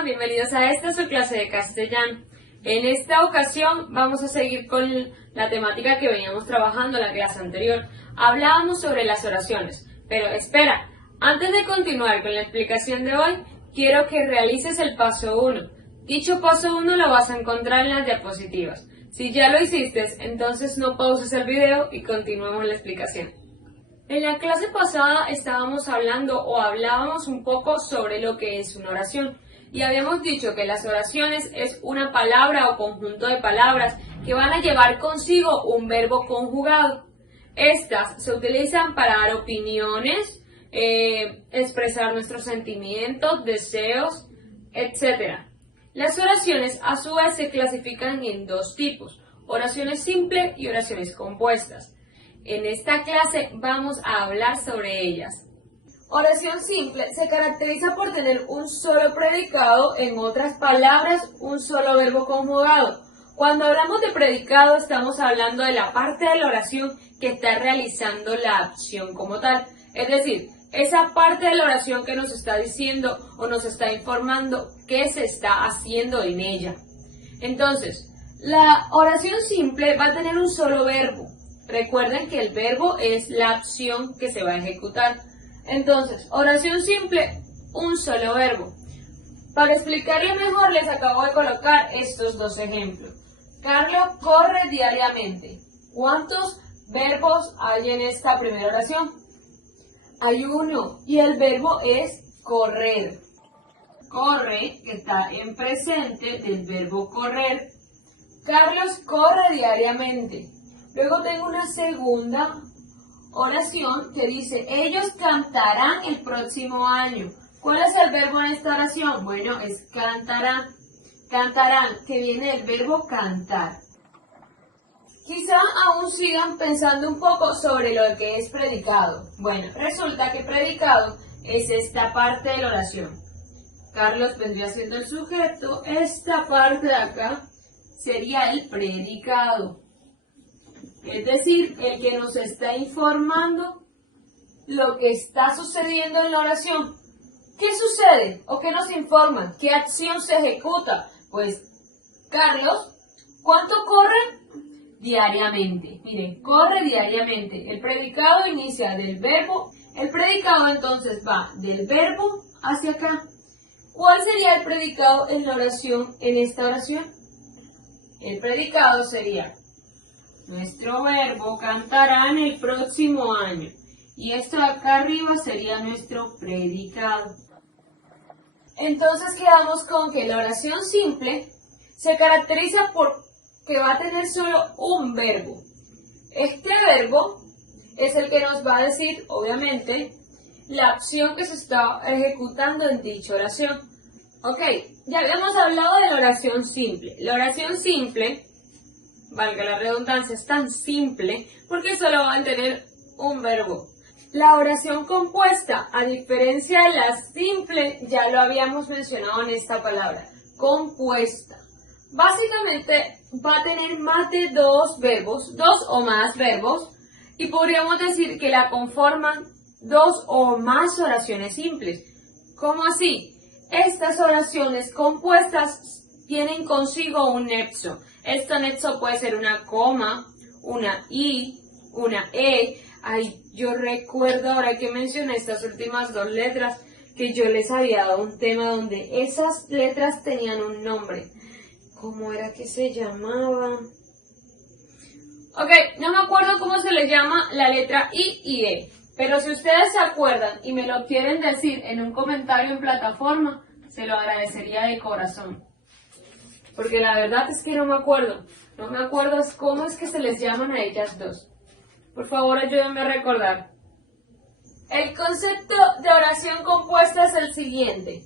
Hola, bienvenidos a esta su clase de castellano. En esta ocasión vamos a seguir con la temática que veníamos trabajando en la clase anterior. Hablábamos sobre las oraciones, pero espera, antes de continuar con la explicación de hoy, quiero que realices el paso 1. Dicho paso 1 lo vas a encontrar en las diapositivas. Si ya lo hiciste, entonces no pauses el video y continuemos la explicación. En la clase pasada estábamos hablando o hablábamos un poco sobre lo que es una oración y habíamos dicho que las oraciones es una palabra o conjunto de palabras que van a llevar consigo un verbo conjugado. Estas se utilizan para dar opiniones, expresar nuestros sentimientos, deseos, etc. Las oraciones a su vez se clasifican en dos tipos, oraciones simples y oraciones compuestas. En esta clase vamos a hablar sobre ellas. Oración simple se caracteriza por tener un solo predicado, en otras palabras, un solo verbo conjugado. Cuando hablamos de predicado estamos hablando de la parte de la oración que está realizando la acción como tal. Es decir, esa parte de la oración que nos está diciendo o nos está informando qué se está haciendo en ella. Entonces, la oración simple va a tener un solo verbo. Recuerden que el verbo es la acción que se va a ejecutar. Entonces, oración simple, un solo verbo. Para explicarlo mejor, les acabo de colocar estos dos ejemplos. Carlos corre diariamente. ¿Cuántos verbos hay en esta primera oración? Hay uno, y el verbo es correr. Corre, que está en presente del verbo correr. Carlos corre diariamente. Luego tengo una segunda oración que dice, ellos cantarán el próximo año. ¿Cuál es el verbo en esta oración? Bueno, es cantarán. Cantarán, que viene del verbo cantar. Quizá aún sigan pensando un poco sobre lo que es predicado. Bueno, resulta que predicado es esta parte de la oración. Carlos vendría siendo el sujeto. Esta parte de acá sería el predicado. Es decir, el que nos está informando lo que está sucediendo en la oración. ¿Qué sucede? ¿O qué nos informa? ¿Qué acción se ejecuta? Pues, Carlos, ¿cuánto corre? Diariamente. Miren, corre diariamente. El predicado inicia del verbo. El predicado entonces va del verbo hacia acá. ¿Cuál sería el predicado en la oración, en esta oración? El predicado sería nuestro verbo cantarán el próximo año. Y esto de acá arriba sería nuestro predicado. Entonces quedamos con que la oración simple se caracteriza por que va a tener solo un verbo. Este verbo es el que nos va a decir, obviamente, la acción que se está ejecutando en dicha oración. Ok, ya habíamos hablado de la oración simple. La oración simple, valga la redundancia, es tan simple porque solo va a tener un verbo. La oración compuesta, a diferencia de la simple, ya lo habíamos mencionado en esta palabra, compuesta. Básicamente va a tener más de dos verbos, dos o más verbos, y podríamos decir que la conforman dos o más oraciones simples. ¿Cómo así? Estas oraciones compuestas tienen consigo un nexo. Este nexo puede ser una coma, una i, una e. Ay, yo recuerdo ahora que mencioné estas últimas dos letras que yo les había dado un tema donde esas letras tenían un nombre. ¿Cómo era que se llamaban? Ok, no me acuerdo cómo se le llama la letra I y E. Pero si ustedes se acuerdan y me lo quieren decir en un comentario en plataforma, se lo agradecería de corazón. Porque la verdad es que no me acuerdo. No me acuerdo cómo es que se les llaman a ellas dos. Por favor, ayúdenme a recordar. El concepto de oración compuesta es el siguiente.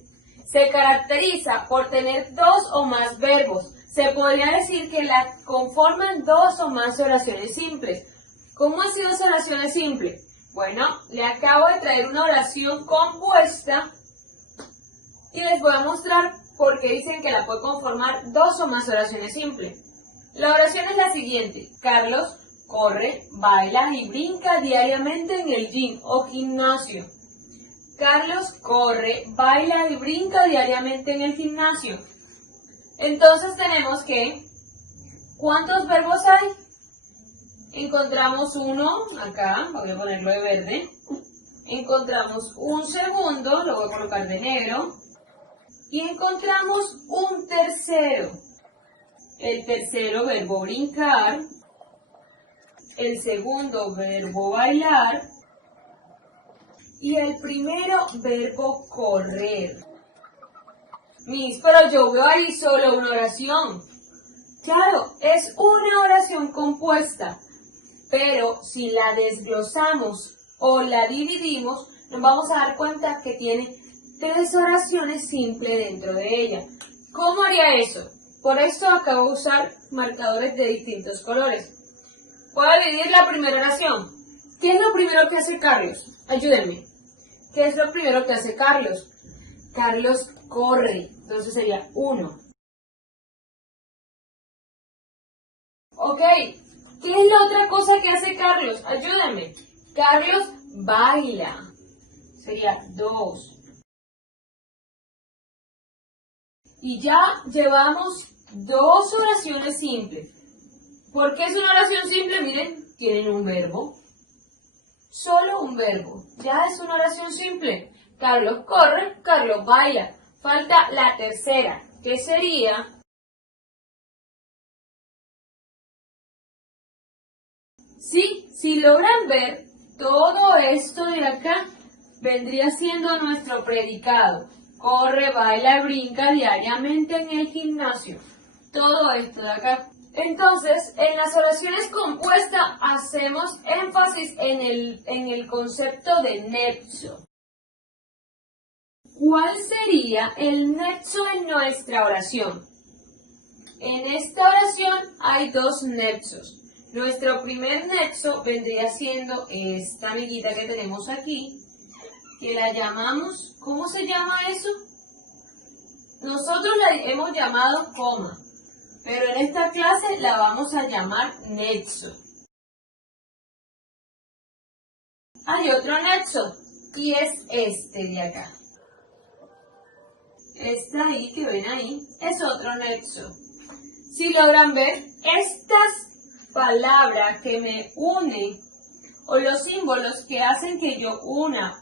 Se caracteriza por tener dos o más verbos. Se podría decir que la conforman dos o más oraciones simples. ¿Cómo han sido esas oraciones simples? Bueno, le acabo de traer una oración compuesta y les voy a mostrar por qué dicen que la puede conformar dos o más oraciones simples. La oración es la siguiente. Carlos corre, baila y brinca diariamente en el gym o gimnasio. Carlos corre, baila y brinca diariamente en el gimnasio. Entonces tenemos que, ¿cuántos verbos hay? Encontramos uno, acá, voy a ponerlo de verde. Encontramos un segundo, lo voy a colocar de negro. Y encontramos un tercero. El tercero, verbo brincar. El segundo, verbo bailar. Y el primero, verbo correr. Miss, pero yo veo ahí solo una oración. Claro, es una oración compuesta. Pero si la desglosamos o la dividimos, nos vamos a dar cuenta que tiene 3 oraciones simples dentro de ella. ¿Cómo haría eso? Por eso acabo de usar marcadores de distintos colores. Voy a dividir la primera oración. ¿Qué es lo primero que hace Carlos? Ayúdenme. ¿Qué es lo primero que hace Carlos? Carlos corre. Entonces sería 1. Ok. ¿Qué es la otra cosa que hace Carlos? Ayúdenme. Carlos baila. Sería 2. Y ya llevamos 2 oraciones simples. ¿Por qué es una oración simple? Miren, tienen un verbo. Solo un verbo. Ya es una oración simple. Carlos corre, Carlos baila. Falta la tercera, que sería... Sí, si logran ver, todo esto de acá vendría siendo nuestro predicado. Corre, baila, brinca diariamente en el gimnasio. Todo esto de acá. Entonces, en las oraciones compuestas hacemos énfasis en el concepto de nexo. ¿Cuál sería el nexo en nuestra oración? En esta oración hay 2 nexos. Nuestro primer nexo vendría siendo esta amiguita que tenemos aquí, que la llamamos, ¿cómo se llama eso? Nosotros la hemos llamado coma, pero en esta clase la vamos a llamar nexo. Hay otro nexo, y es este de acá. Esta ahí que ven ahí es otro nexo. Si logran ver, estas palabras que me unen o los símbolos que hacen que yo una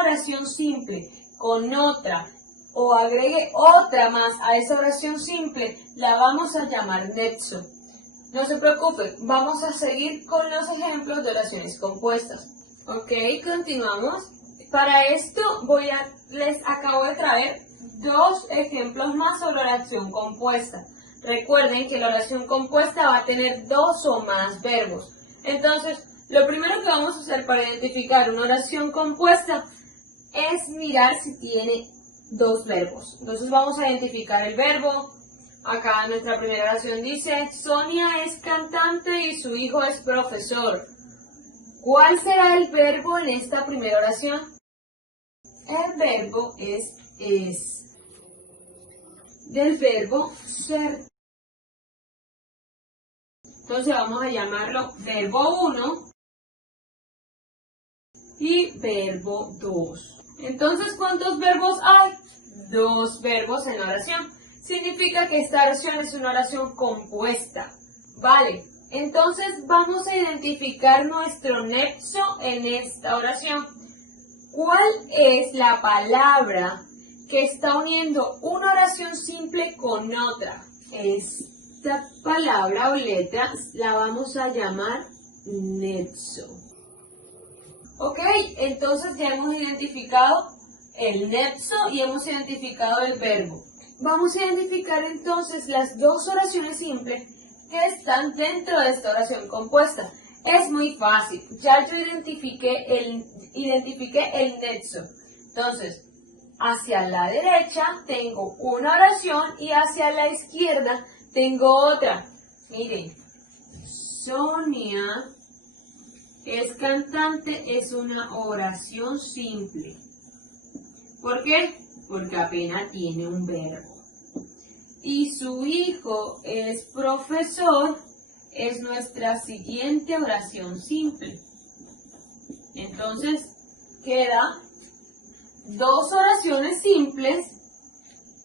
oración simple con otra o agregue otra más a esa oración simple, la vamos a llamar nexo. No se preocupen, vamos a seguir con los ejemplos de oraciones compuestas. Ok, continuamos. Para esto les acabo de traer 2 ejemplos más sobre oración compuesta. Recuerden que la oración compuesta va a tener 2 o más verbos. Entonces, lo primero que vamos a hacer para identificar una oración compuesta es mirar si tiene 2 verbos. Entonces vamos a identificar el verbo. Acá en nuestra primera oración dice, Sonia es cantante y su hijo es profesor. ¿Cuál será el verbo en esta primera oración? El verbo es. Del verbo ser. Entonces vamos a llamarlo verbo 1 y verbo 2. Entonces, ¿cuántos verbos hay? 2 verbos en la oración. Significa que esta oración es una oración compuesta. Vale, entonces vamos a identificar nuestro nexo en esta oración. ¿Cuál es la palabra que está uniendo una oración simple con otra? Esta palabra o letra la vamos a llamar nexo. Ok, entonces ya hemos identificado el nexo y hemos identificado el verbo. Vamos a identificar entonces las 2 oraciones simples que están dentro de esta oración compuesta. Es muy fácil, ya yo identifiqué el nexo. Entonces, hacia la derecha tengo una oración y hacia la izquierda tengo otra. Miren, Sonia es cantante, es una oración simple. ¿Por qué? Porque apenas tiene un verbo. Y su hijo es profesor, es nuestra siguiente oración simple. Entonces, queda dos oraciones simples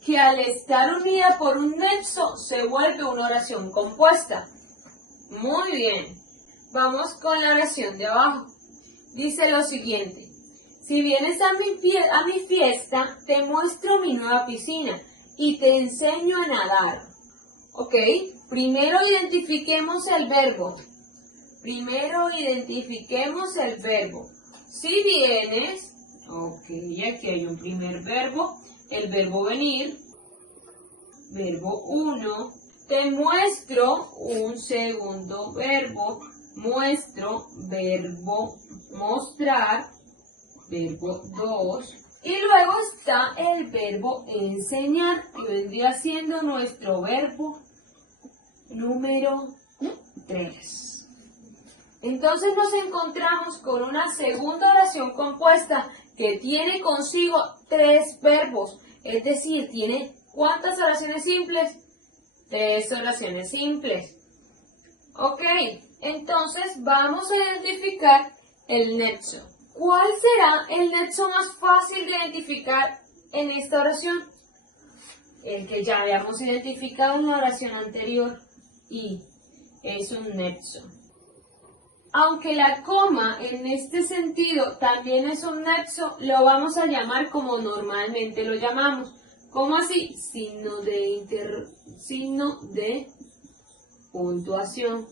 que al estar unida por un nexo se vuelve una oración compuesta. Muy bien. Vamos con la oración de abajo. Dice lo siguiente. Si vienes a mi fiesta, te muestro mi nueva piscina y te enseño a nadar. Ok, primero identifiquemos el verbo. Si vienes, ok, aquí hay un primer verbo, el verbo venir, verbo 1. Te muestro un segundo verbo, muestro, verbo mostrar, verbo 2. Y luego está el verbo enseñar, que vendría siendo nuestro verbo número 3. Entonces nos encontramos con una segunda oración compuesta que tiene consigo 3 verbos. Es decir, tiene ¿cuántas oraciones simples? 3 oraciones simples. Ok, entonces vamos a identificar el nexo. ¿Cuál será el nexo más fácil de identificar en esta oración? El que ya habíamos identificado en la oración anterior, y es un nexo. Aunque la coma en este sentido también es un nexo, lo vamos a llamar como normalmente lo llamamos. ¿Cómo así? Signo de puntuación.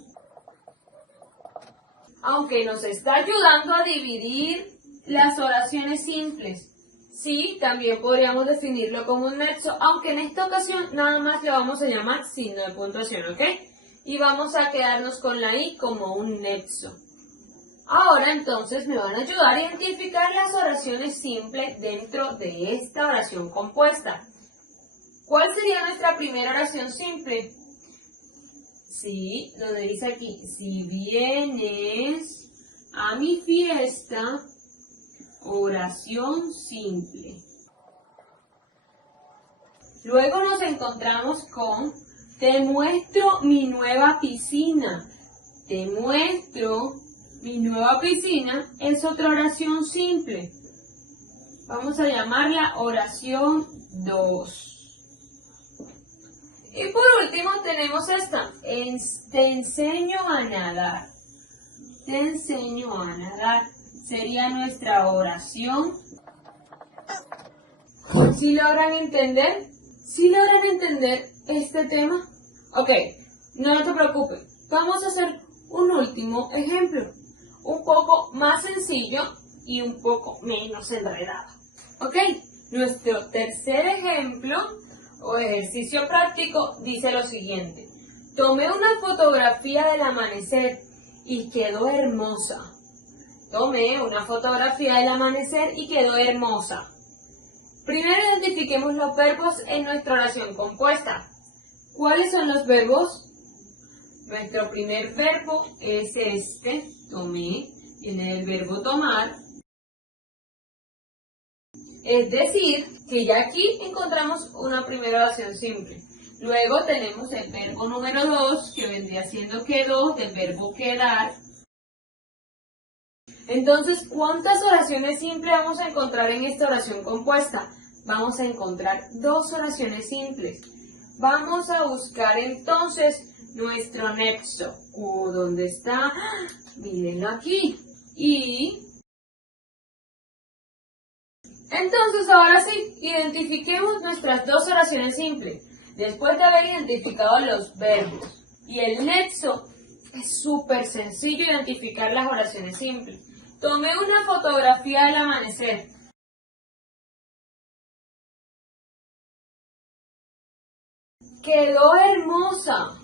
Aunque nos está ayudando a dividir las oraciones simples. Sí, también podríamos definirlo como un nexo, aunque en esta ocasión nada más lo vamos a llamar signo de puntuación, ¿ok? Y vamos a quedarnos con la I como un nexo. Ahora entonces me van a ayudar a identificar las oraciones simples dentro de esta oración compuesta. ¿Cuál sería nuestra primera oración simple? Sí, donde dice aquí, si vienes a mi fiesta, oración simple. Luego nos encontramos con, te muestro mi nueva piscina. Te muestro mi nueva piscina es otra oración simple. Vamos a llamarla oración 2. Y por último tenemos esta, te enseño a nadar. Te enseño a nadar. Sería nuestra oración. ¿Sí logran entender? ¿Sí logran entender este tema? Ok, no te preocupes. Vamos a hacer un último ejemplo. Un poco más sencillo y un poco menos enredado. Ok, nuestro tercer ejemplo o ejercicio práctico dice lo siguiente. Tomé una fotografía del amanecer y quedó hermosa. Tomé una fotografía del amanecer y quedó hermosa. Primero identifiquemos los verbos en nuestra oración compuesta. ¿Cuáles son los verbos? Nuestro primer verbo es este, tomé, viene del verbo tomar. Es decir, que ya aquí encontramos una primera oración simple. Luego tenemos el verbo número 2, que vendría siendo quedó, del verbo quedar. Entonces, ¿cuántas oraciones simples vamos a encontrar en esta oración compuesta? Vamos a encontrar 2 oraciones simples. Vamos a buscar entonces nuestro nexo. ¿Dónde está? Mírenlo aquí. Y entonces, ahora sí, identifiquemos nuestras 2 oraciones simples. Después de haber identificado los verbos y el nexo, es súper sencillo identificar las oraciones simples. Tomé una fotografía del amanecer. Quedó hermosa.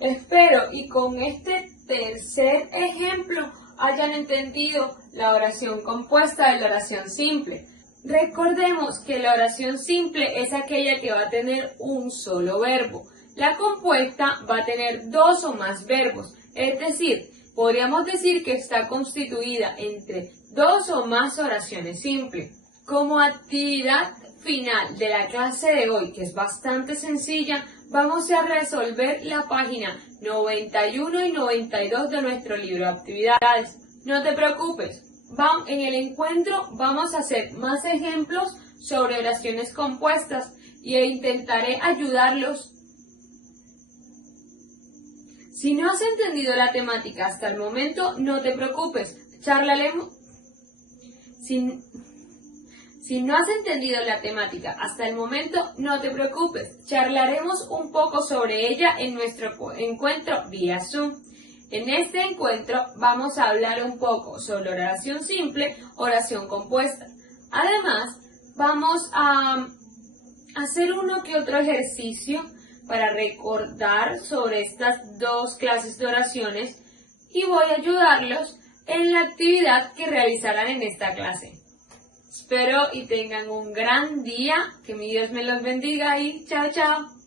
Espero y con este tercer ejemplo hayan entendido la oración compuesta de la oración simple. Recordemos que la oración simple es aquella que va a tener un solo verbo. La compuesta va a tener 2 o más verbos, es decir, podríamos decir que está constituida entre 2 o más oraciones simples. Como actividad final de la clase de hoy, que es bastante sencilla, vamos a resolver la página 91 y 92 de nuestro libro de actividades. No te preocupes, en el encuentro vamos a hacer más ejemplos sobre oraciones compuestas e intentaré ayudarlos. Si no has entendido la temática hasta el momento, no te preocupes, charlaremos. Si no has entendido la temática hasta el momento, no te preocupes, charlaremos un poco sobre ella en nuestro encuentro vía Zoom. En este encuentro vamos a hablar un poco sobre oración simple, oración compuesta. Además, vamos a hacer uno que otro ejercicio para recordar sobre estas dos clases de oraciones y voy a ayudarlos en la actividad que realizarán en esta clase. Espero y tengan un gran día, que mi Dios me los bendiga y chao chao.